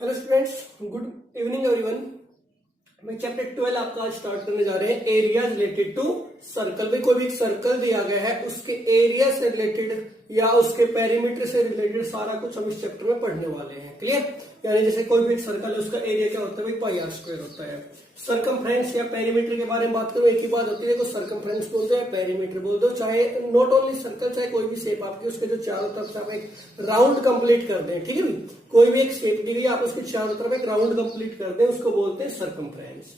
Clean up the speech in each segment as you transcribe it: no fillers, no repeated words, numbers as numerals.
Hello students, good evening everyone. मैं chapter 12 आपका आज स्टार्ट करने जा रहे हैं। Area related to circle. भाई कोई भी एक सर्कल दिया गया है, उसके एरिया से रिलेटेड या उसके पेरीमीटर से रिलेटेड सारा कुछ हम इस चैप्टर में पढ़ने वाले हैं। क्लियर? यानी जैसे कोई भी एक सर्कल है, उसका एरिया क्या होता है? भाई पाई आर स्क्वायर होता है। सरकमफ्रेंस या पेरीमीटर के बारे में बात करूं, एक ही बात होती है, तो सरकमफ्रेंस बोल दो या पेरीमीटर बोल दो। चाहे नॉट ओनली सर्कल, चाहे कोई भी शेप आपकी, उसके जो चारों तरफ से आप एक राउंड कंप्लीट कर दें। ठीक है भाई, कोई भी एक शेप दी गई, आप उसके चारों तरफ एक राउंड कंप्लीट कर दें, उसको बोलते हैं सरकमफ्रेंस।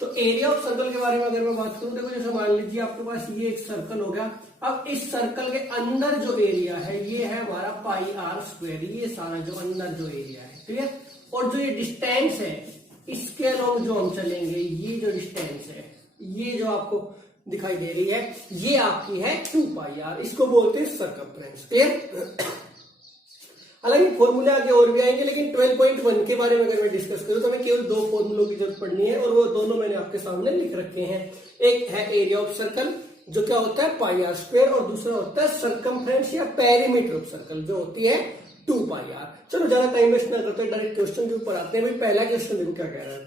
तो एरिया ऑफ सर्कल के बारे में अगर मैं बात करूं, देखो जैसे मान लीजिए आपके पास ये एक सर्कल हो गया। अब इस सर्कल के अंदर जो एरिया है, ये है हमारा पाई आर स्क्वायर। ये सारा जो अंदर जो एरिया है, क्लियर? और जो ये डिस्टेंस है, इसके अलोंग जो हम चलेंगे, ये जो डिस्टेंस है, ये जो आपको दिखाई दे रही है, ये आपकी है 2 पाई आर। इसको बोलते हैं सर्कमफ्रेंस। क्लियर? हालांकि फॉर्मूले आगे और भी आएंगे, लेकिन 12.1 के बारे में अगर मैं डिस्कस करूं तो हमें केवल 2 फॉर्मूलों की जरूरत पड़नी है, और वो दोनों मैंने आपके सामने लिख रखे हैं। एक है एरिया ऑफ सर्कल, जो क्या होता है पाई आर स्क्वायर, और दूसरा होता है सरकमफ्रेंस या पेरीमीटर ऑफ सर्कल, जो होती है 2 पाई आर। चलो ज्यादा टाइम वेस्ट ना करते, डायरेक्ट क्वेश्चन के ऊपर आते हैं। भाई पहला क्वेश्चन देखो क्या कह रहा है।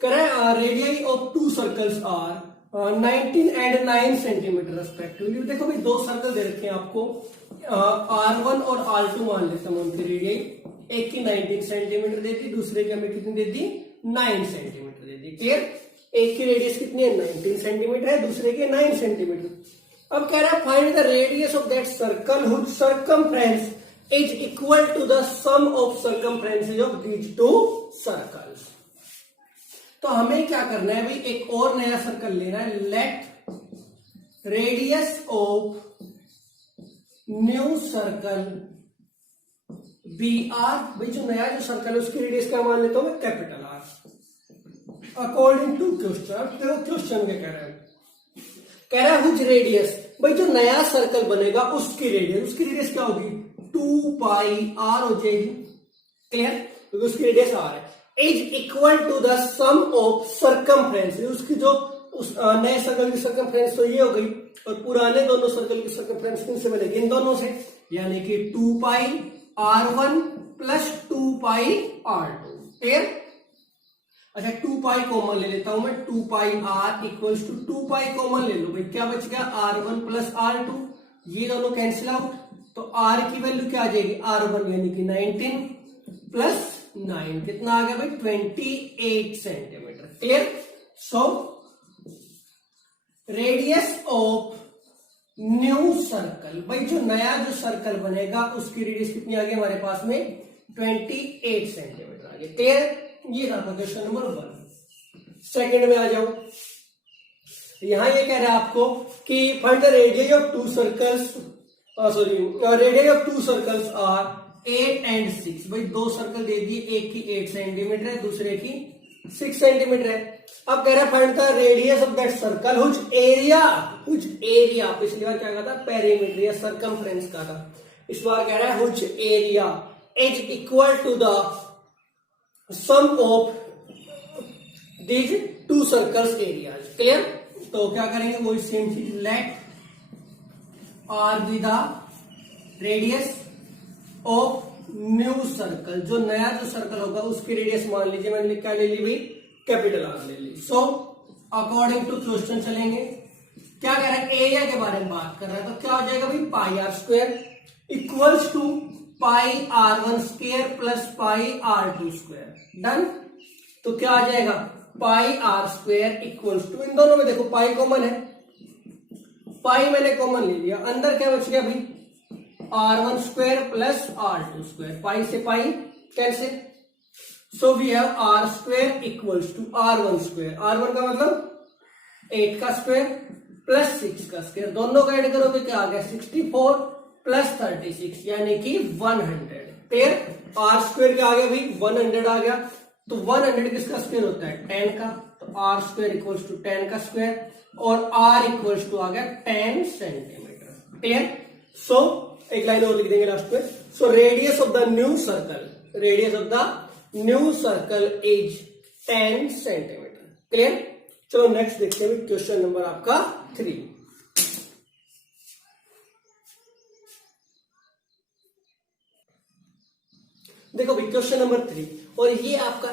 कह रहा है radius of 2 circles are 19 and 9 centimetre respectively. देखो भाई दो सर्कल दे रखे हैं आपको, R1 और R2 मान लेते हैं उनकी रेडियस। एक की 19 सेंटीमीटर दे दी, दूसरे की हमें कितनी दे दी? 9 सेंटीमीटर दे दी। क्लियर? एक की रेडियस कितनी है? 19 सेंटीमीटर है, दूसरे की 9 सेंटीमीटर। अब कह रहा है find the radius of that circle which circumference is equal to the sum of circumferences of these two circles. तो हमें क्या करना है भाई, एक और नया सर्कल लेना है। Let radius of new circle be R. भाई जो नया जो सर्कल है, उसकी रेडियस क्या मान लेता हूं मैं? Capital R. According to question, देखो क्वेश्चन क्या कह रहा है। कह रहा है व्हिच रेडियस, भाई जो नया सर्कल बनेगा उसकी रेडियस क्या होगी? 2 पाई आर हो जाएगी। क्लियर? क्योंकि उसकी रेडियस आर है। Is equal to the sum of circumference, उसकी जो उस नए सर्कल की सरकमफ्रेंस तो ये हो गई, और पुराने दोनों सर्कल की सरकमफ्रेंस किन से मिलेगी? इन दोनों से, यानी कि 2 पाई R1 प्लस 2 पाई R2। क्लियर? अच्छा 2 पाई कॉमन ले लेता हूं मैं। 2 pi R equals to 2 pi common ले लो भाई, क्या बच गया? R1 plus R2। ये दोनों कैंसिल आउट, तो R की वैल्यू क्या आ जाएगी? R1 यानी कि 19 प्लस 9 कितना आ गया भाई? 28 centimetre. Clear? So radius of new circle, भाई जो नया जो सर्कल बनेगा उसकी रेडियस कितनी आ गई हमारे पास में? 28 सेंटीमीटर आ गई। क्लियर? ये था क्वेश्चन नंबर 1। सेकंड में आ जाओ। यहां ये कह रहा है आपको कि find the radius of 2 circles, radius of 2 circles are 8 and 6। भाई दो सर्कल दे दिए, एक की 8 सेंटीमीटर है, दूसरे की 6 सेंटीमीटर है। अब कह रहा है find the radius of that circle which area पिछली बार क्या कहा था? पेरीमीटर या सरकमफ्रेंस का था। इस बार कह रहा है which area is equal to the sum of these 2 circles areas. Clear? तो क्या करेंगे? वही सेम चीज, let R be the radius of new circle. जो नया जो सर्कल होगा उसकी रेडियस मान लीजिए मैंने क्या ले ली भाई? कैपिटल आर ले ली। सो अकॉर्डिंग टू क्वेश्चन चलेंगे। क्या कह रहा है? एरिया के बारे में बात कर रहा है, तो क्या हो जाएगा भाई? Pi are square equals to pi R1 square plus pi R2 square. Done? तो क्या आ जाएगा? Pi are square equals to, इन दोनों में देखो पाई कॉमन है, पाई मैंने कॉमन ले लिया, अंदर क्या बच गया भाई? R1 square plus R2 square. Pi से pi cancel, so we have R square equals to R1 square. R1 का मतलब 8 का स्क्वायर प्लस 6 का स्क्वायर, दोनों का ऐड करोगे क्या आ गया? 64 प्लस 36 यानी कि 100। क्लियर? R स्क्वायर क्या आ गया भाई? 100 आ गया। तो 100 किसका स्क्वायर होता है? 10 का, तो R स्क्वायर इक्वल्स टू 10 का स्क्वायर, और R इक्वल्स टू आ गया 10 सेंटीमीटर। क्लियर? सो एक लाइन और लिख देंगे लास्ट में। So radius of the new circle is 10 centimetre. Clear? चलो नेक्स्ट देखते हैं क्वेश्चन नंबर आपका 3। देखो भाई क्वेश्चन नंबर 3, और ये आपका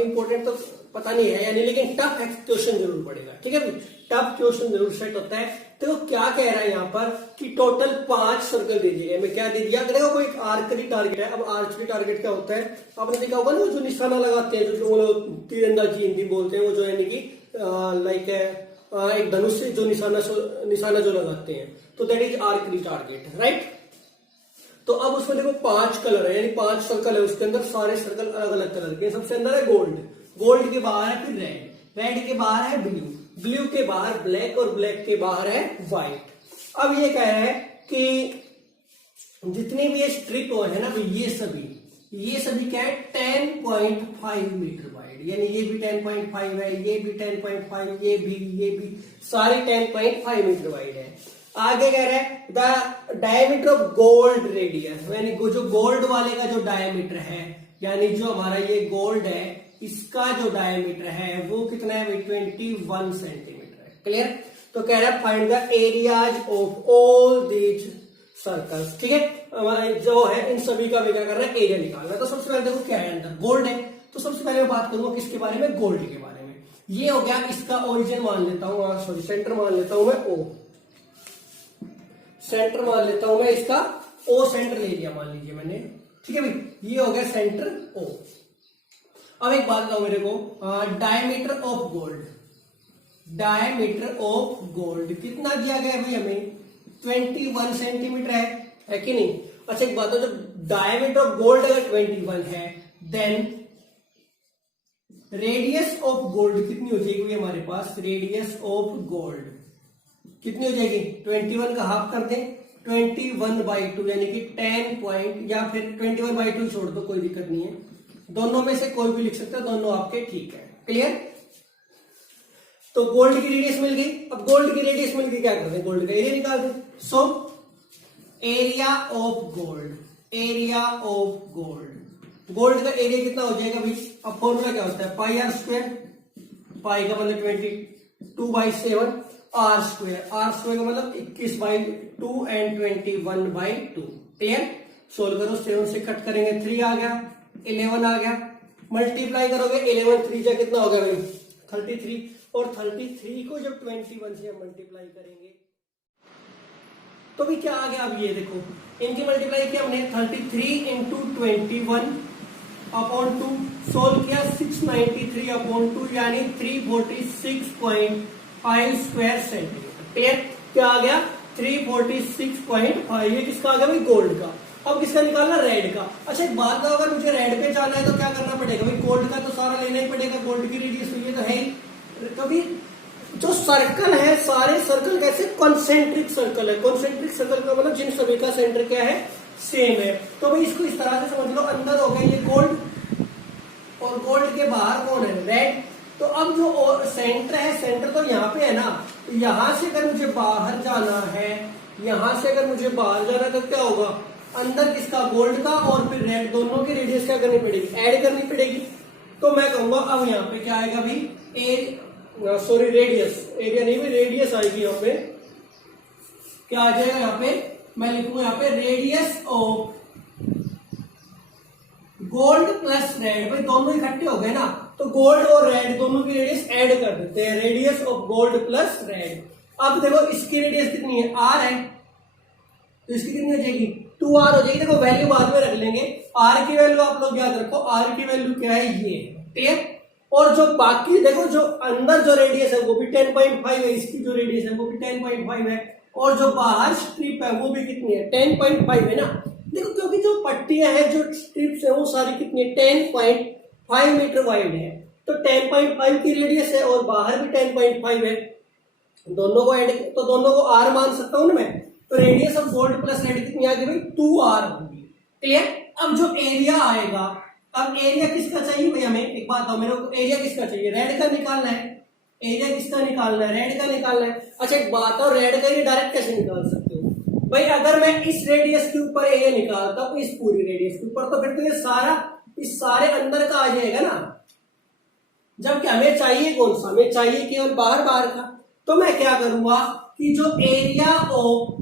इंपॉर्टेंट तो पता नहीं है यानी, लेकिन टफ क्वेश्चन जरूर पड़ेगा, ठीक है भाई, टफ क्वेश्चन जरूर सेट होता है। तो क्या कह रहा है यहाँ पर कि टोटल 5 सर्कल दे दिए गए। मैं क्या दे दिया, देखो कोई आर्चरी टारगेट है। अब आर्चरी टारगेट क्या होता है, आपने देखा होगा ना, वो जो निशाना लगाते हैं, जो तीरंदाजी हिंदी बोलते हैं, वो जो यानी कि लाइक एक धनुष से जो निशाना जो लगाते हैं, तो that is archery target, right. तो अब उसमें देखो 5 कलर है, यानी 5 सर्कल है, उसके अंदर सारे सर्कल अलग अलग कलर के। सबसे अंदर है गोल्ड, गोल्ड के बाहर है फिर रेड, रेड के बाहर है ब्लू, ब्लू के बाहर ब्लैक, और ब्लैक के बाहर है व्हाइट। अब ये कह रहा है कि जितने भी ये स्ट्रिप है ना, ये सभी क्या है 10.5 मीटर वाइड, यानी ये भी 10.5 है, ये भी 10.5, ये भी सारे 10.5 मीटर वाइड है। आगे कह रहा है the diameter of gold radius, यानी जो गोल्ड वाले का जो डायमीटर है, यानी जो हमारा ये गोल्ड है, इसका जो डायमीटर है वो कितना है भाई 21 सेंटीमीटर है। क्लियर। तो कह रहा है find the areas of all these circles, ठीक है, जो है इन सभी का क्या करना है, एरिया निकालना है। तो सबसे पहले देखो क्या है, अंदर गोल्ड है, तो सबसे पहले मैं बात करूंगा किसके बारे में, गोल्ड के बारे में। ये हो गया, इसका ओरिजिन मान लेता हूं, सॉरी सेंटर मान लेता हूं मैं ओ, सेंटर मान लेता हूं मैं इसका ओ, सेंटर ले लिया मान लीजिए मैंने, ठीक है भाई, ये हो गया सेंटर ओ। अब एक बात बताओ मेरे को, diameter of gold, diameter of gold कितना दिया गया भाई हमें, 21 सेंटीमीटर है कि नहीं। अच्छा एक बात हो, जब डायमीटर ऑफ गोल्ड अगर 21 है, देन रेडियस ऑफ गोल्ड कितनी हो जाएगी हमारे पास, रेडियस ऑफ गोल्ड कितनी हो जाएगी, 21 का हाफ कर दें, 21/2 यानी कि 10 पॉइंट, या फिर 21/2 छोड़ दो, कोई दिक्कत नहीं है, दोनों में से कोई भी लिख सकते हो, दोनों आपके ठीक है। क्लियर। तो गोल्ड की रेडियस मिल गई। अब गोल्ड की रेडियस मिल गई, क्या करते हैं, गोल्ड का एरिया निकाल दें। So area of gold, area of gold, gold का एरिया कितना हो जाएगा भाई, अब फॉर्मूला क्या होता है, पाई आर स्क्वायर, पाई का मतलब 22/7, आर स्क्वायर, आर स्क्वायर का मतलब 21/2 एंड 21/2। क्लियर। सोल्व करो, 7 से कट करेंगे 3 आ गया, 11 आ गया, मल्टीप्लाई करोगे 11 3 जा कितना हो गया भाई 33, और 33 को जब 21 से मल्टीप्लाई करेंगे तो भी क्या आ गया, अब ये देखो इनकी मल्टीप्लाई किया हमने, 33 इंटू 21/2, सोल्व किया 693/2, यानी 346.5 स्क्वायर सेंटीमीटर। क्लियर। क्या आ गया 346.5, ये किसका आ गया भाई, गोल्ड का। अब किसका निकालना, रेड का। अच्छा एक बात बताओ, अगर मुझे रेड पे जाना है तो क्या करना पड़ेगा भाई, गोल्ड का तो सारा लेना ही पड़ेगा, गोल्ड की रेडियस तो ये तो है ही। कभी जो सर्कल है, सारे सर्कल कैसे कॉन्सेंट्रिक सर्कल है, कॉन्सेंट्रिक सर्कल का मतलब जिन सभी का सेंटर क्या है, सेम है। तो भाई इसको इस तरह से समझ लो, अंदर हो गया ये गोल्ड, और गोल्ड के बाहर कौन है, रेड। तो अब जो सेंटर है, सेंटर तो यहाँ पे है ना, तो यहां से अगर मुझे बाहर जाना है, यहां से अगर मुझे बाहर जाना है तो क्या होगा, अंदर किसका, गोल्ड का, और फिर रेड, दोनों की रेडियस क्या करनी पड़ेगी, ऐड करनी पड़ेगी। तो मैं कहूंगा अब यहाँ पे क्या आएगा भाई, सॉरी रेडियस, एरिया नहीं भाई, रेडियस आएगी यहाँ पे, क्या आ जाएगा यहाँ पे, मैं लिखूंगा यहाँ पे radius of gold plus red, भाई दोनों इकट्ठे हो गए ना, तो गोल्ड और रेड दोनों की रेडियस ऐड कर देते हैं, radius of gold plus red. अब देखो इसकी रेडियस कितनी है, आर है, तो इसकी कितनी हो जाएगी, 2r हो जाएगी। देखो वैल्यू बाद में रख लेंगे, r की वैल्यू आप लोग याद रखो, r की वैल्यू क्या है, ये। ठीक। और जो बाकी देखो, जो अंदर जो रेडियस है वो भी 10.5 है, इसकी जो रेडियस है वो भी 10.5 है, और जो बाहर स्ट्रिप है वो भी कितनी है, 10.5 है ना। देखो क्योंकि जो पट्टियां हैं, जो स्ट्रिप्स है, वो सारी कितनी है, 10.5 मीटर वाइड है, तो 10.5 की रेडियस है और बाहर भी 10.5 है, दोनों को ऐड, तो दोनों को r मान सकता हूं ना मैं। तो radius of gold plus red कितनी आ गई भाई, 2r होगी। क्लियर। अब जो एरिया आएगा, अब एरिया किसका चाहिए भाई हमें, एक बात बताओ मेरे को, एरिया किसका चाहिए, रेड का निकालना है, एरिया किसका निकालना है, रेड का निकालना है। अच्छा एक बात बताओ, रेड का एरिया डायरेक्ट कैसे निकाल सकते हो भाई, अगर मैं इस रेडियस के ऊपर एरिया निकालता हूं, इस पूरी रेडियस के ऊपर, तो फिर तो ये सारा इस सारे अंदर का आ जाएगा ना, जबकि हमें चाहिए कौन सा, हमें चाहिए केवल बाहर बाहर का। तो मैं क्या करूंगा कि जो area of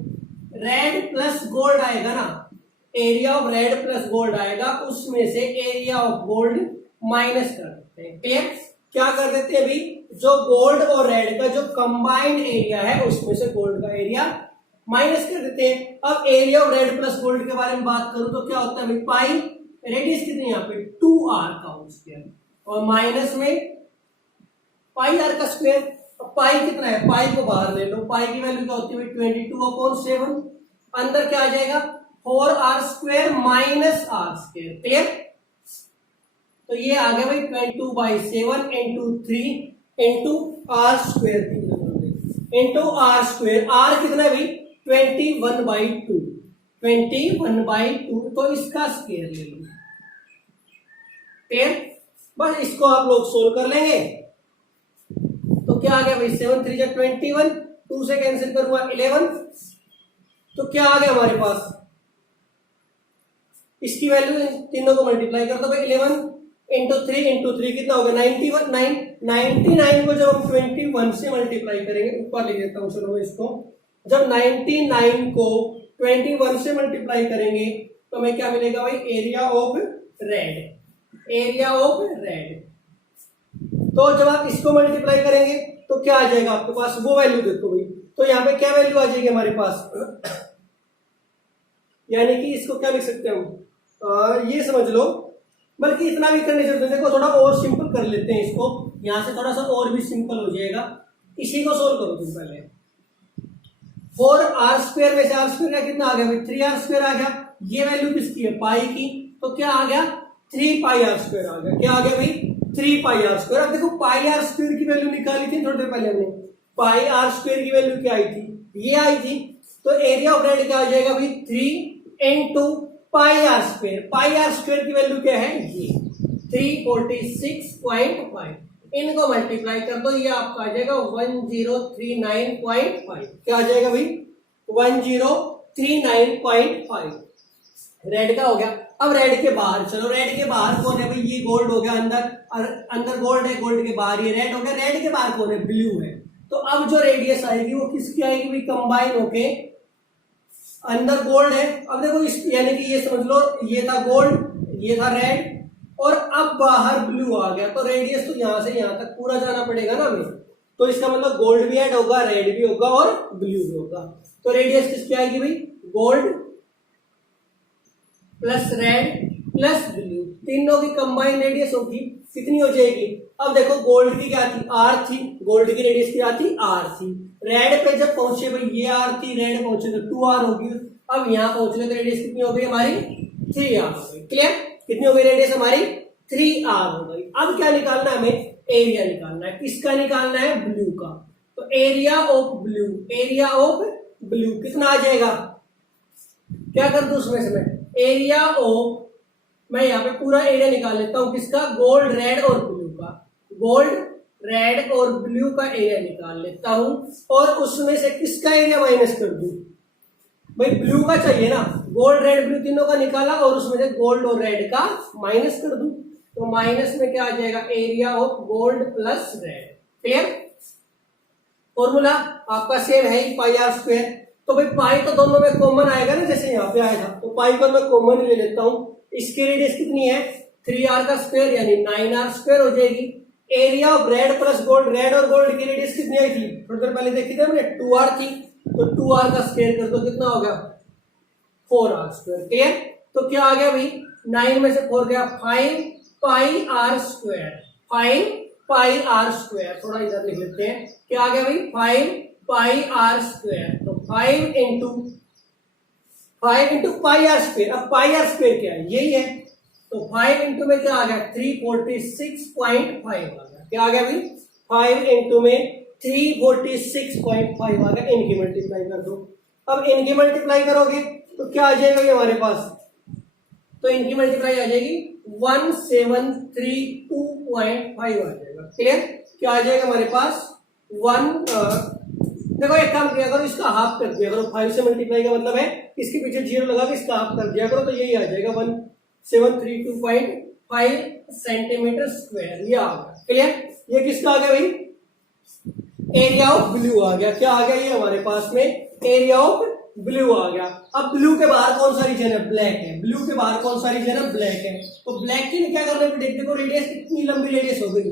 red plus gold आएगा ना, area of red plus gold आएगा, उसमें से एरिया ऑफ गोल्ड माइनस कर देते हैं। क्लियर? क्या कर देते हैं अभी, जो गोल्ड और रेड का जो कंबाइंड एरिया है उसमें से गोल्ड का एरिया माइनस कर देते हैं। अब area of red plus gold के बारे में बात करूं तो क्या होता है भाई, पाई रेडियस कितनी यहाँ पे 2r का होल स्क्वायर और माइनस में पाई आर का स्क्वायर। अब पाई कितना है, पाई को बाहर ले लो, पाई की वैल्यू क्या होती है 22/7, अंदर क्या आ जाएगा 4r square minus R square. Clear? तो ये आ गया भाई 22/7 into 3 into R square into R square. R कितना है भाई 21/2, 21/2, तो इसका स्क्वायर ले लो। क्लियर? बस इसको आप लोग सोल्व कर लेंगे तो क्या आ गया भाई 7 3 21, 2 से कैंसिल करूंगा 11, तो क्या आ गया हमारे पास, इसकी वैल्यू तीनों को मल्टीप्लाई कर दो भाई 11 इंटू 3 कितना होगा 99 को जब हम 21 से मल्टीप्लाई करेंगे, ऊपर लिख देता हूं चलो इसको, जब 99 को 21 से मल्टीप्लाई करेंगे तो हमें क्या मिलेगा भाई, area of red, area of red. तो जब आप इसको मल्टीप्लाई करेंगे तो क्या आ जाएगा आपके पास, वो वैल्यू देखो भाई, तो यहाँ पे क्या वैल्यू आ जाएगी हमारे पास, यानी कि इसको क्या लिख सकते हैं हम, ये समझ लो, बल्कि इतना भी करने जरूरत है, देखो थोड़ा और सिंपल कर लेते हैं इसको, यहां से थोड़ा सा और भी सिंपल हो जाएगा। इसी को सोल्व करो तुम पहले, 4r स्क्वायर में से r स्क्वायर का कितना आ गया भाई 3r स्क्वायर आ गया, ये वैल्यू किसकी है पाई की, तो क्या आ गया 3 पाई r स्क्वायर आ गया, क्या आ गया भाई 3 पाई r स्क्वायर। अब देखो पाई r स्क्वायर की वैल्यू निकाली थी थोड़ी देर पहले हमने, पाई r स्क्वायर की वैल्यू क्या आई थी, ये आई थी, तो एरिया ऑफ रेड क्या आ जाएगा भाई 3 into pi are square, pi are square की वैल्यू क्या है ये 346.5, इनको मल्टीप्लाई कर दो, ये आपका आ जाएगा 1039.5, क्या आ जाएगा भाई 1039.5, रेड का हो गया। अब रेड के बाहर चलो, रेड के बाहर कौन है भाई, ये गोल्ड हो गया, अंदर गोल्ड है, गोल्ड के बाहर ये रेड हो गया, रेड के बाहर कौन है ब्लू है। तो अब जो रेडियस आएगी वो किसकी आएगी भाई, कंबाइन होके, अंदर गोल्ड है, अब देखो इस यानी कि ये समझ लो ये था गोल्ड, ये था रेड, और अब बाहर ब्लू आ गया, तो रेडियस तो यहां से यहां तक पूरा जाना पड़ेगा ना हमें, तो इसका मतलब गोल्ड भी ऐड होगा, रेड भी होगा और ब्लू भी होगा। तो रेडियस किसकी आएगी भाई, gold plus red plus blue, तीनों की कंबाइंड रेडियस होगी, कितनी हो जाएगी। अब देखो गोल्ड की क्या थी, आर थी, गोल्ड की रेडियस क्या थी, आर थी, रेड पे जब पहुंचे भाई ये आर थी, रेड पहुंचे तो 2r होगी, अब यहां पहुंचने तो रेडियस कितनी हो गई हमारी 3r हो गई। क्लियर? कितनी हो गई रेडियस हमारी 3r हो गई। अब क्या निकालना है हमें, एरिया निकालना है, किसका निकालना है, ब्लू का। तो area of blue, area of blue कितना आ जाएगा, क्या कर दूं उसमें से मैं, एरिया ऑफ, मैं यहाँ पे पूरा एरिया निकाल लेता हूं किसका, गोल्ड रेड और ब्लू का, गोल्ड रेड और ब्लू का एरिया निकाल लेता हूं, और उसमें से किसका एरिया माइनस कर दूं भाई, ब्लू का चाहिए ना, गोल्ड रेड ब्लू तीनों का निकाला और उसमें से गोल्ड और रेड का माइनस कर दूं, तो माइनस में क्या आ जाएगा, area of gold plus red. Clear? Formula आपका सेम है ही पाई आर स्क्वायर, तो भाई पाई तो दोनों में कॉमन आएगा ना, जैसे यहाँ पे आया था, तो पाई को मैं कॉमन ही ले लेता हूं, इसकी रेडियस कितनी है 3r का स्क्वायर यानी 9r स्क्वायर हो जाएगी। Area of red plus gold, red और गोल्ड की रेडियस कितनी आई थी थोड़ी देर पहले देखी थी हमने 2r थी, तो 2r का स्क्वायर कर दो, कितना हो गया 4r स्क्वायर। क्लियर? तो क्या आ गया भाई 9 में से 4 गया 5 pi are square, 5 pi are square, थोड़ा इधर लिख लेते हैं, क्या आ गया भाई 5 पाई आर स्क्वायर, तो 5 इंटू पाई आर स्क्वायर। अब पाई आर स्क्वायर क्या है, यही है, तो 5 इंटू में क्या आ गया 346.5 आ गया, क्या आ गया भाई 5 इंटू में 346.5 आ गया, इनकी मल्टीप्लाई कर दो। अब इनकी मल्टीप्लाई करोगे तो क्या आ जाएगा ये हमारे पास, तो इनकी मल्टीप्लाई आ जाएगी 1732.5 आ जाएगा। क्लियर? क्या आ जाएगा हमारे पास देखो एक काम किया करो, इसका हाफ कर दिया करो, 5 से मल्टीप्लाई का मतलब है इसके पीछे 0 लगा के इसका हाफ कर दिया करो, तो यही आ जाएगा 1732.5 सेंटीमीटर स्क्वायर, ये आ गया। क्लियर? ये किसका आ गया भाई, एरिया ऑफ ब्लू आ गया, क्या आ गया ये हमारे पास में, एरिया ऑफ ब्लू आ गया। अब ब्लू के बाहर कौन सा रीजन है? ब्लैक है। ब्लू के बाहर कौन सा रीजन है? ब्लैक है। तो ब्लैक के लिए क्या करना है? देखो रेडियस कितनी लंबी रेडियस हो गई,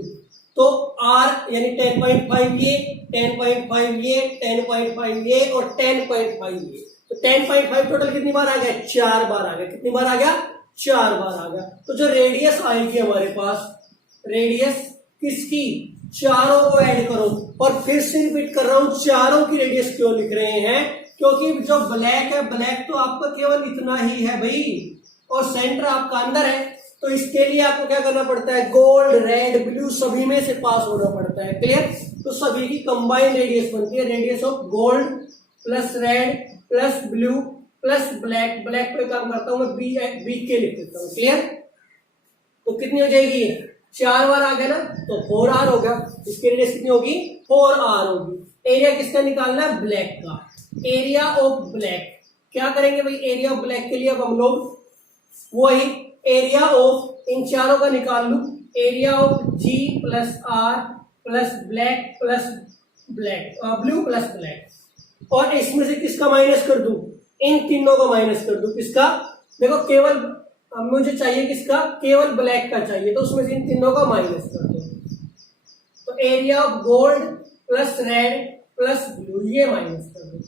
तो आर यानी 10.5 ये, 10.5 ये, 10.5 ये और 10.5 ये, तो 10.5 टोटल कितनी बार आ गया? 4 बार आ गया। कितनी बार आ गया? 4 बार आ गया। तो जो रेडियस आएगी हमारे पास, रेडियस किसकी? चारों को ऐड करो। और फिर से रिपीट कर रहा हूं, चारों की रेडियस क्यों लिख रहे हैं? क्योंकि जो ब्लैक है, ब्लैक तो आपका केवल इतना ही है भाई, और सेंटर आपका अंदर है, तो इसके लिए आपको क्या करना पड़ता है? गोल्ड, रेड, ब्लू सभी में से पास होना पड़ता है। क्लियर? तो सभी की कंबाइंड रेडियस बनती है radius of gold plus red plus blue plus black. Black पे काम करता हूं मैं, बी के लिख देता हूं। क्लियर? तो कितनी हो जाएगी? 4 बार आ गया ना, तो 4r हो गया। इसकी रेडियस कितनी होगी? 4r होगी। एरिया किसका निकालना है? ब्लैक का। एरिया ऑफ ब्लैक क्या करेंगे भाई? एरिया ऑफ ब्लैक के लिए अब हम लोग वही एरिया ऑफ इन चारों का निकाल लू। Area of G plus R plus black plus black, blue plus black, और इसमें से किसका माइनस कर दूं? इन तीनों को माइनस कर दूं। किसका? देखो केवल मुझे चाहिए किसका? केवल ब्लैक का चाहिए, तो उसमें से इन तीनों का माइनस कर दो। तो area of gold plus red plus blue ये माइनस कर दो।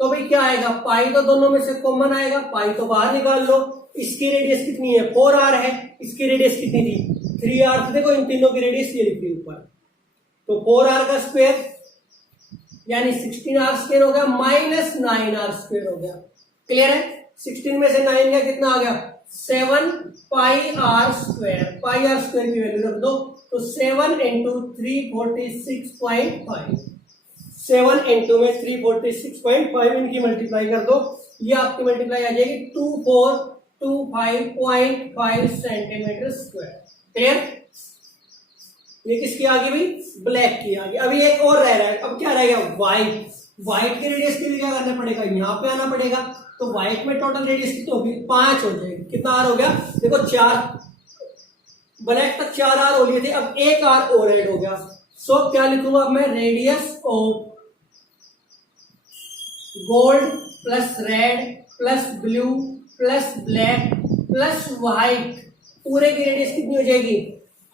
तो भाई क्या आएगा? पाई तो दोनों में से कॉमन आएगा, पाई तो बाहर निकाल लो। इसकी रेडियस कितनी है? 4r है। इसकी रेडियस कितनी थी? 3r। तो देखो इन तीनों की रेडियस ये लिख दी ऊपर, तो 4r का स्क्वायर यानी 16r स्क्वायर हो गया माइनस 9r स्क्वायर हो गया। क्लियर है? 16 में से 9 का कितना आ गया? 7 pi are square. Pi are square की वैल्यू रख दो, तो 7 इंटू 346.5, 7 इंटू में 346.5 इनकी मल्टीप्लाई कर दो, ये आपकी मल्टीप्लाई आ जाएगी 2425.5 सेंटीमीटर स्क्वायर। क्लियर? ये किसकी आ गई भाई? ब्लैक की आ गई। अभी एक और रह रहा है, अब क्या रह गया? व्हाइट। व्हाइट के रेडियस के लिए क्या करना पड़ेगा? यहाँ पे आना पड़ेगा। तो व्हाइट में टोटल रेडियस कितनी होगी? 5 हो जाएगी। कितना आर हो गया? देखो 4, ब्लैक तक 4 आर हो लिए थे, अब 1 आर और ऐड हो गया। सो क्या लिखूंगा अब मैं? Radius of gold plus red plus blue plus black plus white, पूरे की रेडियस कितनी हो जाएगी?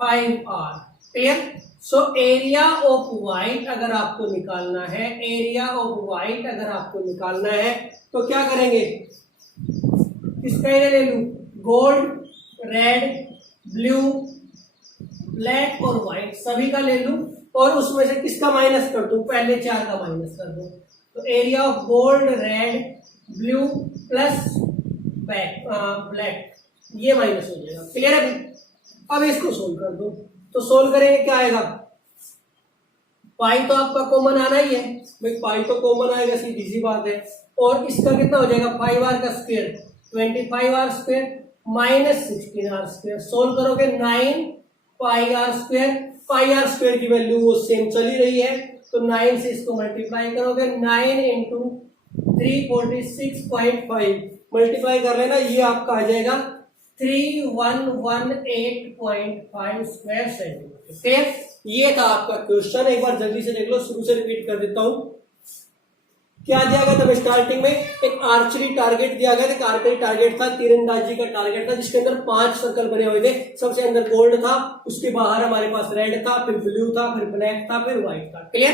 5r। Clear? So area of white अगर आपको निकालना है, एरिया ऑफ व्हाइट अगर आपको निकालना है तो क्या करेंगे? किसका एरिया ले लूं? गोल्ड, रेड, ब्लू, ब्लैक और व्हाइट सभी का ले लूं, और उसमें से किसका माइनस कर दूं? पहले 4 का माइनस कर दूं। तो area of gold, red, blue plus black ये माइनस हो जाएगा। क्लियर है? अब इसको सोल्व कर दो, तो सोल्व करेंगे क्या आएगा? पाई तो आपका कॉमन आना ही है भाई, पाई तो कॉमन आएगा, सीधी सी बात है। और इसका कितना हो जाएगा? 5r का square 25r square minus 16r square. Solve करोगे 9 pi are square. Pi are square की वैल्यू वो सेम चली रही है, तो 9 से इसको मल्टीप्लाई करोगे, 9 इंटू 346.5 मल्टीप्लाई कर लेना, ये आपका आ जाएगा 3118.5 स्क्वायर सेंटीमीटर। ठीक, ये था आपका क्वेश्चन। एक बार जल्दी से देख लो, शुरू से रिपीट कर देता हूं। क्या दिया गया था? स्टार्टिंग में एक आर्चरी टारगेट दिया गया था। एक आर्चरी टारगेट था, तीरंदाजी का टारगेट था, जिसके अंदर 5 सर्कल बने हुए थे। सबसे अंदर गोल्ड था, उसके बाहर हमारे पास रेड था, फिर ब्लू था, फिर ब्लैक था, फिर व्हाइट था। क्लियर?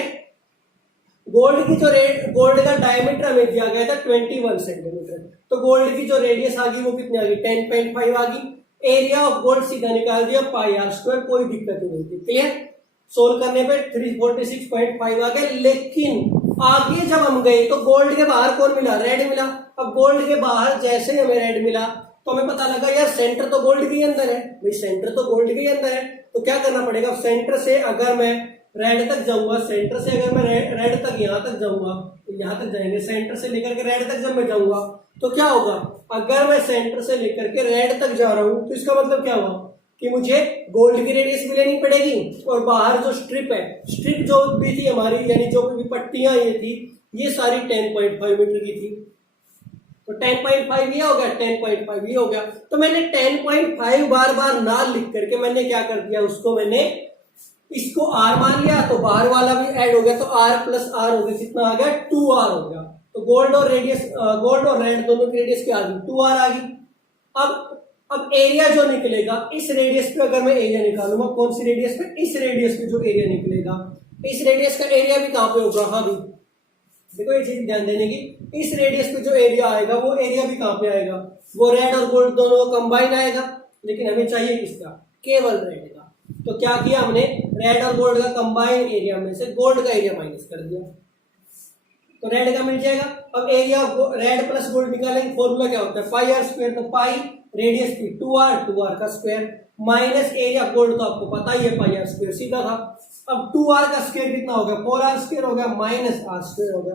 गोल्ड की जो गोल्ड का डायमीटर हमें दिया गया था 21 सेंटीमीटर, तो गोल्ड की जो रेडियस आ गई वो कितनी आ गई? 10.5 आ गई। एरिया ऑफ गोल्ड सीधा निकाल दिया पाई आर स्क्वायर, कोई दिक्कत ही नहीं थी। क्लियर? सोल्व करने पे 346.5 आ गए। लेकिन आगे जब हम गए तो गोल्ड के बाहर कौन मिला? रेड मिला। अब गोल्ड के बाहर जैसे ही हमें रेड मिला तो हमें पता लगा यार सेंटर तो गोल्ड के ही अंदर है। भाई सेंटर तो गोल्ड के ही अंदर है, तो क्या करना पड़ेगा? सेंटर से अगर मैं रेड तक जाऊंगा, सेंटर से अगर मैं रेड तक यहां तक जाऊंगा, तो यहां तक जाएंगे, सेंटर से लेकर के रेड तक जब मैं जाऊंगा तो क्या होगा? अगर मैं सेंटर से लेकर के रेड तक जा रहा हूं तो इसका मतलब क्या हुआ कि मुझे गोल्ड की रेडियस भी लेनी पड़ेगी, और बाहर जो स्ट्रिप है, स्ट्रिप जो भी थी हमारी, यानी जो भी पट्टियां ये थी, ये सारी 10.5 मीटर की थी। तो 10.5 ये हो गया, 10.5 ये हो गया। तो मैंने 10.5 बार बार ना लिख करके मैंने क्या कर दिया? उसको मैंने इसको r मान लिया, तो बाहर वाला भी ऐड हो गया, तो r प्लस r हो गया, कितना आ गया? 2r हो गया। तो गोल्ड और रेड दोनों की रेडियस क्या आ गई, 2r आ गई। अब एरिया जो निकलेगा इस रेडियस पे, अगर मैं एरिया निकालूंगा, कौन सी रेडियस पे, इस रेडियस पे जो एरिया निकलेगा, इस रेडियस का एरिया भी कहां पे होगा, हाँ भी देखो ये चीज ध्यान देने की, इस रेडियस पे जो एरिया आएगा वो एरिया भी कहां पे आएगा, वो रेड और गोल्ड दोनों कंबाइन आएगा, लेकिन हमें चाहिए किसका, केवल रेड का। तो क्या किया हमने, रेड और गोल्ड का कंबाइन एरिया में से गोल्ड का एरिया माइनस कर दिया, तो रेड का मिल जाएगा। अब एरिया रेड प्लस गोल्ड निकालेंगे, फॉर्मूला क्या होता है, पाई आर स्क्वायर, तो पाई रेडियस की 2r का स्क्वायर माइनस एरिया गोल्ड, तो आपको पता ही है पाई आर स्क्वायर सीधा था। अब 2r का स्क्वायर कितना हो गया, 4r स्क्वायर हो गया, माइनस r स्क्वायर हो गया।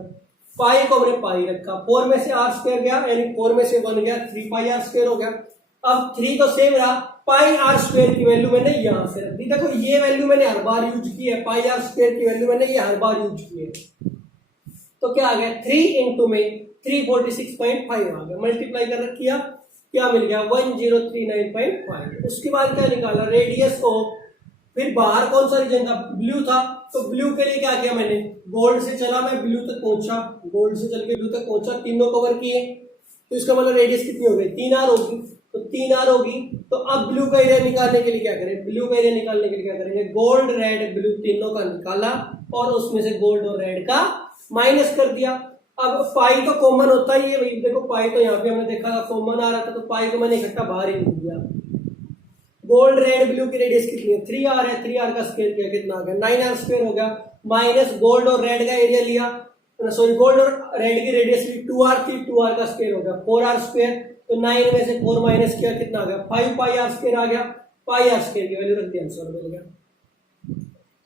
पाई को हमने पाई रखा, 4 में से r स्क्वायर गया, यानी 4 में से 1 गया, 3 पाई r स्क्वायर हो गया। अब 3 तो सेम रहा, पाई आर स्क्वायर की वैल्यू मैंने यहां से रख दी, देखो ये वैल्यू मैंने हर बार यूज की है, पाई आर स्क्वायर की वैल्यू मैंने ये हर बार यूज की है, तो क्या आ गया 3 इंटू में 346.5 आ गया, मल्टीप्लाई कर किया, क्या मिल गया 1039.5। उसके बाद क्या निकाला, रेडियस ऑफ, फिर बाहर कौन सा रीजन था, ब्लू था, तो ब्लू के लिए क्या किया मैंने, गोल्ड से चला मैं ब्लू तक पहुंचा, गोल्ड से चल के ब्लू तक पहुंचा, तीनों कवर किए, तो इसका मतलब रेडियस कितनी हो गई, 3r होगी, तो 3r होगी। तो अब ब्लू का एरिया निकालने के लिए क्या करें, ब्लू का एरिया निकालने के लिए क्या करेंगे, गोल्ड रेड ब्लू तीनों का निकाला और उसमें से गोल्ड और रेड का माइनस कर दिया। अब पाई तो कॉमन होता ही है, देखो पाई तो यहाँ पे हमने देखा था कॉमन आ रहा था, तो पाई को मैंने इकट्ठा बाहर ही लिख दिया। गोल्ड रेड ब्लू की रेडियस कितनी है, 3r है, 3r का स्क्वायर किया कितना आ गया, 9r स्क्वायर हो गया, माइनस गोल्ड और रेड का एरिया लिया, सॉरी गोल्ड और रेड की रेडियस ली 2r थी, 2r का स्क्वायर हो गया 4r स्क्वायर, तो 9 में से 4 माइनस किया कितना आ गया, 5 पाई आर स्क्वायर आ गया, पाई आर स्क्वायर की वैल्यू रख दी, आंसर मिल गया।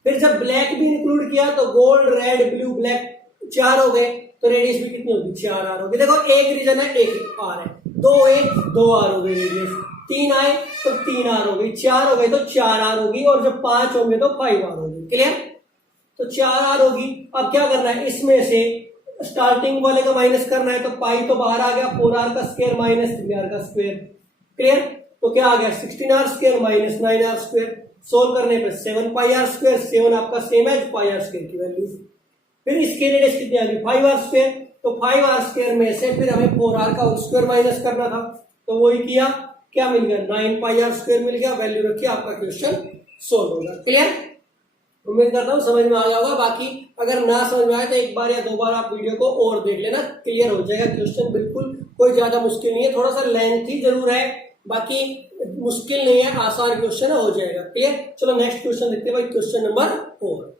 फिर जब ब्लैक भी इंक्लूड किया तो गोल्ड रेड ब्लू ब्लैक 4 हो गए, तो रेडियस भी कितनी होगी, 4r होगी। देखो एक रीजन है, एक r है, 2r हो गई रेडियस, 3 आए तो 3r हो गई, 4 हो गए तो 4r होगी, और जब 5 होंगे तो 5r होगी, क्लियर, तो 4r होगी। अब क्या करना है, इसमें से स्टार्टिंग वाले का माइनस करना है, तो पाई तो बाहर आ गया, 4r का स्क्वायर माइनस 3r का स्क्वायर, क्लियर, तो क्या आ गया 16r square minus 9r square, solve करने पे 7 पाई आर स्क्वायर, 7 आपका सेम है पाई आर स्क्वायर की वैल्यू। फिर इसकी रेडियस कितनी आ गई 5r स्क्वायर, तो 5r स्क्वायर में से फिर हमें 4r का स्क्वायर माइनस करना था, तो वही किया, क्या मिल गया 9 पाई आर स्क्वायर मिल गया, वैल्यू रखिए, आपका क्वेश्चन सोल्व होगा। क्लियर, उम्मीद करता हूं समझ में आ गया होगा। बाकी अगर ना समझ में आए तो एक बार या 2 बार आप वीडियो को और देख लेना, क्लियर हो जाएगा। क्वेश्चन बिल्कुल कोई ज्यादा मुश्किल नहीं है, थोड़ा सा लेंथी जरूर है, बाकी मुश्किल नहीं है, आसान क्वेश्चन हो जाएगा। क्लियर, चलो नेक्स्ट क्वेश्चन देखते हैं भाई, क्वेश्चन नंबर 4।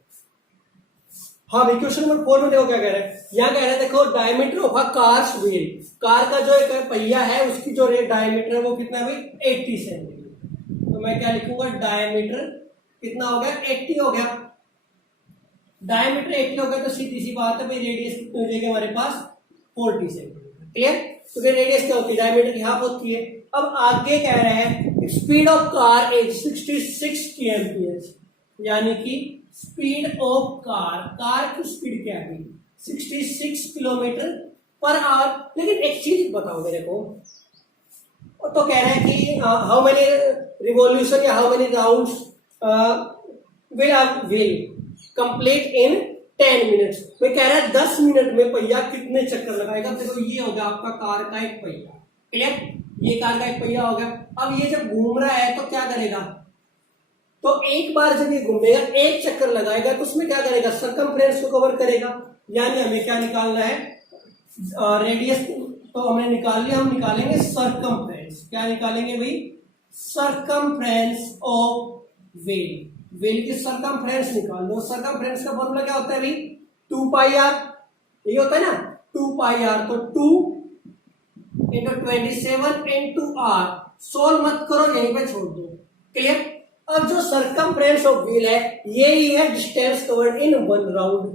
हाँ भाई, क्वेश्चन नंबर 4 में देखो क्या कह रहा है, यहाँ कह रहा है देखो diameter of a cars wheel, car का जो एक पहिया है उसकी जो डायमीटर है वो कितना है भाई 80 सेंटीमीटर, तो मैं क्या लिखूंगा, डायमीटर कितना हो गया 80 हो गया, डायमीटर 80 हो गया, तो सीधी सी बात है भाई रेडियस कितनी हो जाएगी हमारे पास 40 सेंटीमीटर। क्लियर, तो फिर रेडियस क्या होती है, डायमीटर की हाफ होती है। अब आगे कह रहे हैं speed of car is 66 kmph, यानी कि स्पीड ऑफ कार की स्पीड क्या है 66 किलोमीटर पर आवर। लेकिन एक चीज बताओ मेरे को, तो कह रहे हैं कि हाउ मेनी रिवॉल्यूशन या how many rounds will complete in 10 minutes, मैं कह रहा है 10 मिनट में पहिया कितने चक्कर लगाएगा। देखो ये हो गया आपका कार का एक पहिया, क्लियर, ये कार का एक पहिया हो गया। अब ये जब घूम रहा है तो क्या करेगा, तो एक बार जब ये घूमेगा एक चक्कर लगाएगा तो उसमें क्या करेगा, सर्कमफ्रेंस को कवर करेगा, यानी हमें क्या निकालना है, रेडियस तो हमने निकाल लिया, हम निकालेंगे सर्कमफ्रेंस। क्या निकालेंगे भाई, सर्कमफ्रेंस ऑफ व्हील, व्हील की सर्कमफ्रेंस निकाल लो। सर्कमफ्रेंस का फॉर्मूला क्या होता है भाई 2 पाई आर, यही होता है ना 2 पाई आर, तो 2 इंटू 27 इंटू आर, सोल्व मत करो यहीं पे छोड़ दो। क्लियर, अब जो सर्कमफ्रेंस ऑफ व्हील है यही है डिस्टेंस कवर्ड इन 1 राउंड,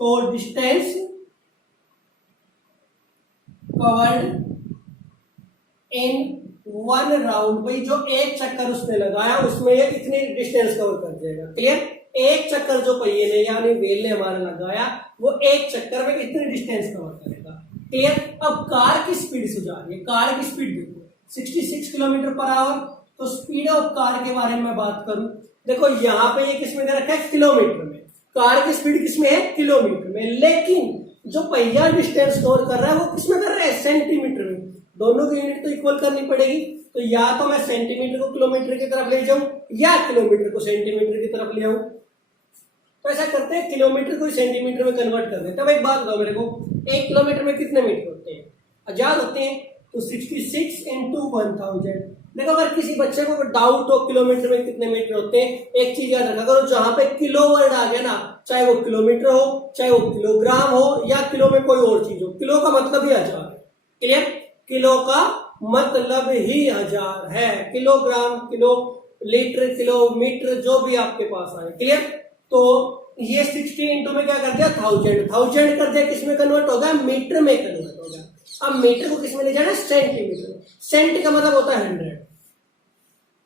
तो डिस्टेंस कवर्ड इन 1 राउंड, भाई जो एक चक्कर उसने लगाया उसमें ये इतनी डिस्टेंस कवर कर जाएगा। क्लियर, एक चक्कर जो पहिए ने यानी व्हील ने हमारा लगाया वो एक चक्कर में इतनी डिस्टेंस कवर करेगा। क्लियर, अब कार की स्पीड से जा रही है, कार की स्पीड देखो 66 किलोमीटर पर आवर, तो स्पीड ऑफ कार के बारे में मैं बात करूं, देखो यहाँ पे ये किसमें दे रखा है किलोमीटर में, कार की स्पीड किसमें है किलोमीटर में, लेकिन जो पहिया डिस्टेंस कवर कर रहा है वो किसमें कर रहा है, सेंटीमीटर में। दोनों की यूनिट तो इक्वल करनी पड़ेगी, तो या तो मैं सेंटीमीटर को किलोमीटर की तरफ ले जाऊं या किलोमीटर को सेंटीमीटर की तरफ ले आऊं। तो ऐसा करते हैं, किलोमीटर को सेंटीमीटर में कन्वर्ट कर देते हैं। अब एक बात बताओ मेरे को, 1 किलोमीटर में कितने मीटर होते हैं, 1000 होते हैं, तो 66 इंटू 1000। देखो अगर किसी बच्चे को डाउट हो किलोमीटर में कितने मीटर होते हैं, एक चीज याद रखा करो, जहां पे किलो वर्ड आ गया ना, चाहे वो किलोमीटर हो, चाहे वो किलोग्राम हो, या किलो में कोई और चीज हो, किलो का मतलब ही 1000 है। क्लियर, किलो का मतलब ही 1000 है। किलोग्राम, किलो, लीटर, किलोमीटर, जो भी आपके पास आए। क्लियर, तो ये 60 इंटू में क्या कर दिया, 1000 कर दिया, किसमें कन्वर्ट होगा, मीटर में कन्वर्ट होगा। अब मीटर को किसमें ले जाना, सेंटीमीटर। सेंट का मतलब होता है 100,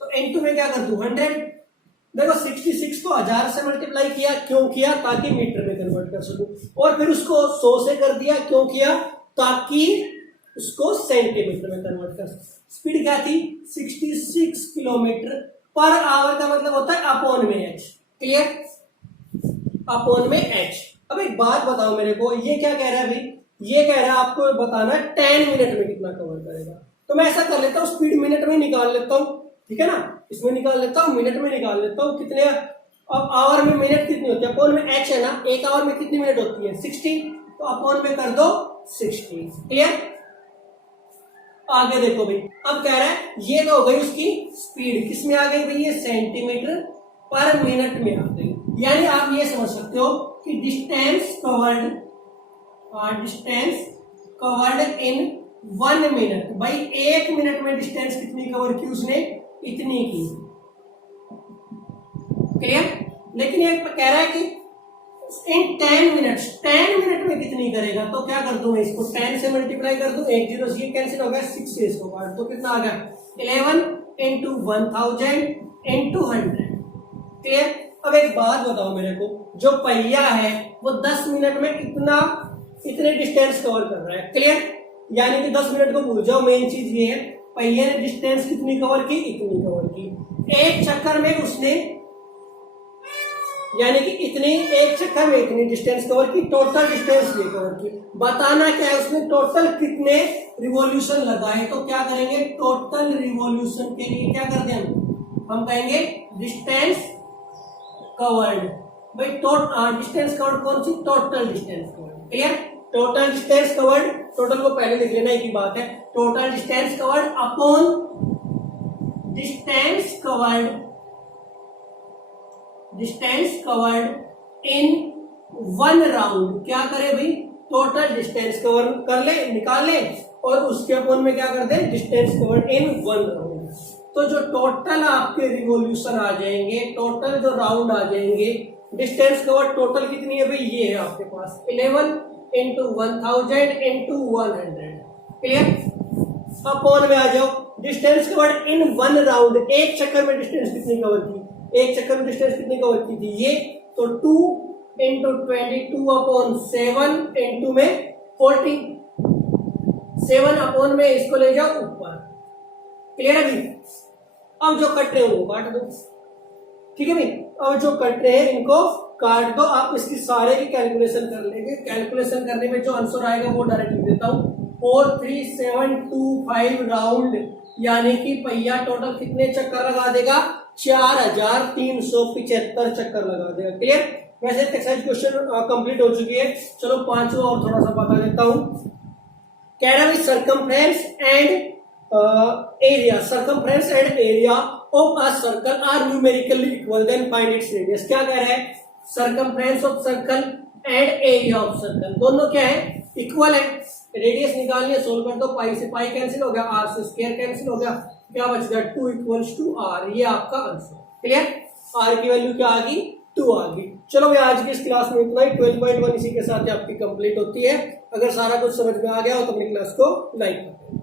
तो इंटू में क्या कर दूं, 100। देखो 66 को 1000 से मल्टीप्लाई किया, क्यों किया, ताकि मीटर में कन्वर्ट कर सकूं, और फिर उसको 100 से कर दिया, क्यों किया, ताकि उसको सेंटीमीटर में कन्वर्ट कर। स्पीड क्या थी, 66 किलोमीटर पर आवर का मतलब होता है अपॉन में एच। क्लियर, अपॉन में एच। अब एक बात बताओ मेरे को, ये क्या कह रहा है भाई, ये कह रहा है आपको बताना 10 मिनट में कितना कवर करेगा। तो मैं ऐसा कर लेता हूँ, स्पीड मिनट में निकाल लेता हूँ, ठीक है ना, इसमें निकाल लेता हूँ, मिनट में निकाल लेता हूँ, कितने, अब आवर में मिनट कितनी होती है, अपॉन में एच है ना, 1 आवर में कितनी मिनट होती है, 60, तो अपॉन में कर दो 60। क्लियर, आगे देखो भाई, अब कह रहा है ये तो हो गई उसकी स्पीड, किसमें आ गई भाई, ये सेंटीमीटर पर मिनट में आ गई। यानी आप ये समझ सकते हो कि डिस्टेंस कवर्ड इन 1 मिनट, भाई 1 मिनट में डिस्टेंस कितनी कवर की उसने, इतनी की। क्लियर, लेकिन ये कह रहा है कि इन 10 मिनट में कितनी करेगा, तो क्या कर दूं मैं, इसको 10 से मल्टीप्लाई कर दूं, 1 0 से कैंसिल हो गया, 6 से इसको काट दो, कितना आ गया, 11 इंटू 1000 इंटू 100। क्लियर, अब एक बात बताओ मेरे को, जो पहिया है वो 10 मिनट में इतने डिस्टेंस कवर कर रहा है। क्लियर, यानी कि 10 मिनट को भूल जाओ, मेन चीज ये है, पहिए ने डिस्टेंस कितनी कवर की, इतनी कवर की। एक चक्कर में उसने, यानी कि इतनी, एक चक्कर में इतनी डिस्टेंस कवर की, टोटल डिस्टेंस ये कवर की। बताना क्या है, उसने टोटल कितने रिवॉल्यूशन लगाए, तो क्या करेंगे, टोटल रिवॉल्यूशन के लिए क्या कर दें, हम कहेंगे डिस्टेंस कवर्ड। भाई डिस्टेंस कवर्ड कौन सी, total distance covered. Clear, total distance covered, total को पहले लिख लेना, एक ही बात है, total distance covered upon distance covered in 1 round. क्या करे भाई, टोटल डिस्टेंस कवर कर ले, निकाल ले, और उसके अपॉन में क्या कर दे, डिस्टेंस कवर्ड इन 1 राउंड। तो जो टोटल आपके रिवॉल्यूशन आ जाएंगे, टोटल जो राउंड आ जाएंगे, डिस्टेंस कवर्ड टोटल कितनी है भाई, ये है आपके पास 11 इंटू 1000 इंटू 100। क्लियर, अपॉन में आ जाओ, डिस्टेंस कवर्ड इन 1 राउंड, एक चक्कर में डिस्टेंस कितनी कवर की, एक चक्कर में डिस्टेंस कितनी कवर की थी, ये तो 2 इंटू 22 अपॉन 7 इंटू में 40, 7 अपॉन में इसको ले जाओ ऊपर। क्लियर है भाई, अब जो कट रहे हैं वो काट दो, ठीक है भाई, अब जो कट रहे हैं इनको काट दो। आप इसकी सारे की कैलकुलेशन कर लेंगे, कैलकुलेशन करने में जो आंसर आएगा वो डायरेक्ट लिख देता हूं, 43725 राउंड, यानी कि पहिया टोटल कितने चक्कर लगा देगा, 4375 चक्कर लगा देगा। क्लियर, वैसे एक्सरसाइज क्वेश्चन कंप्लीट हो चुकी है, चलो 5वां और थोड़ा सा बता देता हूं। कह रहा है circumference and area of a circle are numerically equal, then find its radius. क्या कह रहा है, circumference of circle and area of circle दोनों क्या है, इक्वल है। रेडियस निकालनी है, सोल्व कर दो, पाई से पाई कैंसिल हो गया, आर से स्क्वायर कैंसिल हो गया, क्या बच गया 2 इक्वल्स टू आर, ये आपका आंसर। क्लियर, आर की वैल्यू क्या आ गई, 2 आ गई। चलो भाई आज की इस क्लास में इतना ही, 12.1 इसी के साथ आपकी कंप्लीट होती है। अगर सारा कुछ समझ में आ गया हो तो अपनी क्लास को लाइक करें।